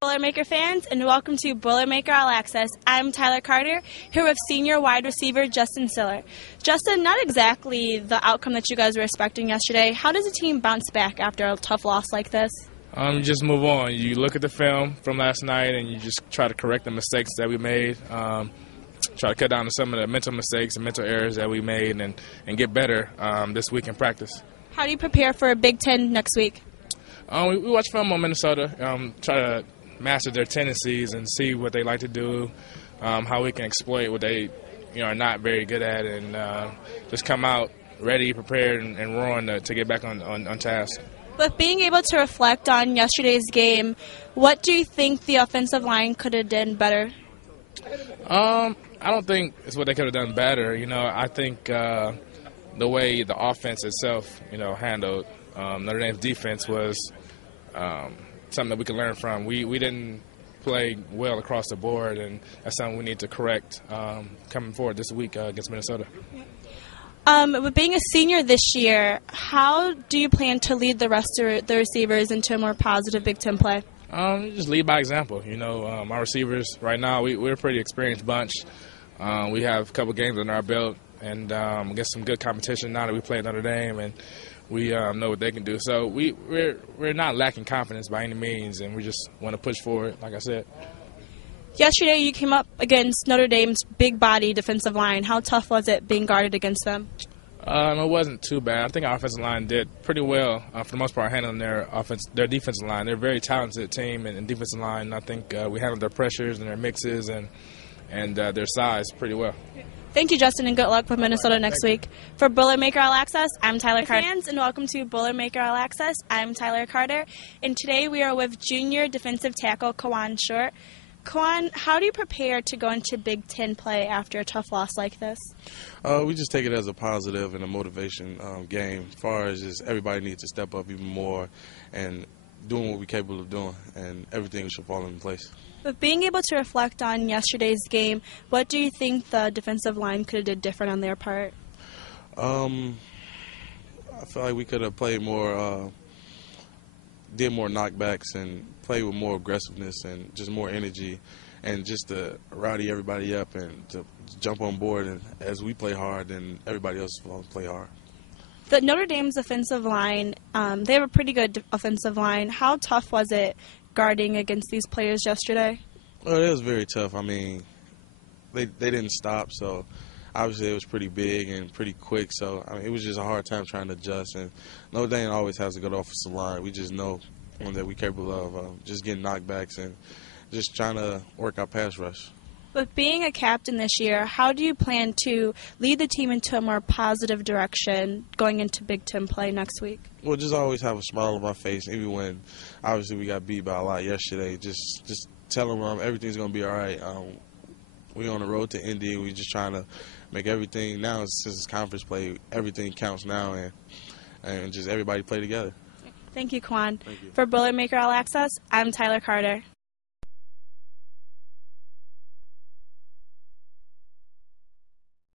Boilermaker fans, and welcome to Boilermaker All-Access. I'm Tyler Carter, here with senior wide receiver Justin Siller. Justin, not exactly the outcome that you guys were expecting yesterday. How does a team bounce back after a tough loss like this? Just move on. You look at the film from last night and you just try to correct the mistakes that we made. Try to cut down on some of the mental mistakes and mental errors that we made and get better this week in practice. How do you prepare for Big Ten next week? We watch film on Minnesota, try to master their tendencies and see what they like to do, how we can exploit what they are not very good at, and just come out ready, prepared, and roaring to get back on task. With being able to reflect on yesterday's game, what do you think the offensive line could have done better? I don't think it's what they could have done better. I think the way the offense itself, handled Notre Dame's defense was something that we can learn from. We didn't play well across the board, and that's something we need to correct coming forward this week against Minnesota. With being a senior this year, how do you plan to lead the rest of the receivers into a more positive Big Ten play? Just lead by example. Our receivers right now, we're a pretty experienced bunch. We have a couple games under our belt, and against some good competition now that we play Notre Dame, and we know what they can do. So we're not lacking confidence by any means, and we just want to push forward, like I said. Yesterday you came up against Notre Dame's big-body defensive line. How tough was it being guarded against them? It wasn't too bad. I think our offensive line did pretty well, for the most part, handling their defensive line. They're a very talented team in defensive line. I think we handled their pressures and their mixes and their size pretty well. Thank you, Justin, and good luck with Minnesota next week. For Boilermaker All-Access, I'm Tyler Carter. Fans, and welcome to Boilermaker All-Access. I'm Tyler Carter, and today we are with junior defensive tackle Kawann Short. Kawann, how do you prepare to go into Big Ten play after a tough loss like this? We just take it as a positive and a motivation game. As far as just everybody needs to step up even more and doing what we're capable of doing, and everything should fall into place. But being able to reflect on yesterday's game, what do you think the defensive line could have did different on their part? I feel like we could have played more, did more knockbacks and played with more aggressiveness and just more energy, and just to rowdy everybody up and to jump on board. And as we play hard, then everybody else will play hard. The Notre Dame's offensive line, they have a pretty good offensive line. How tough was it guarding against these players yesterday? Well, it was very tough. I mean, they didn't stop, so obviously it was pretty big and pretty quick. So it was just a hard time trying to adjust. And Notre Dame always has a good offensive line. We just know that we're capable of just getting knockbacks and just trying to work our pass rush. With being a captain this year, how do you plan to lead the team into a more positive direction going into Big Ten play next week? Well, just always have a smile on my face, even when obviously we got beat by a lot yesterday. Just tell them everything's going to be all right. We're on the road to Indy. We're just trying to make everything now, since it's conference play, everything counts now, and just everybody play together. Thank you, Kawann. Thank you. For Boilermaker All Access, I'm Tyler Carter.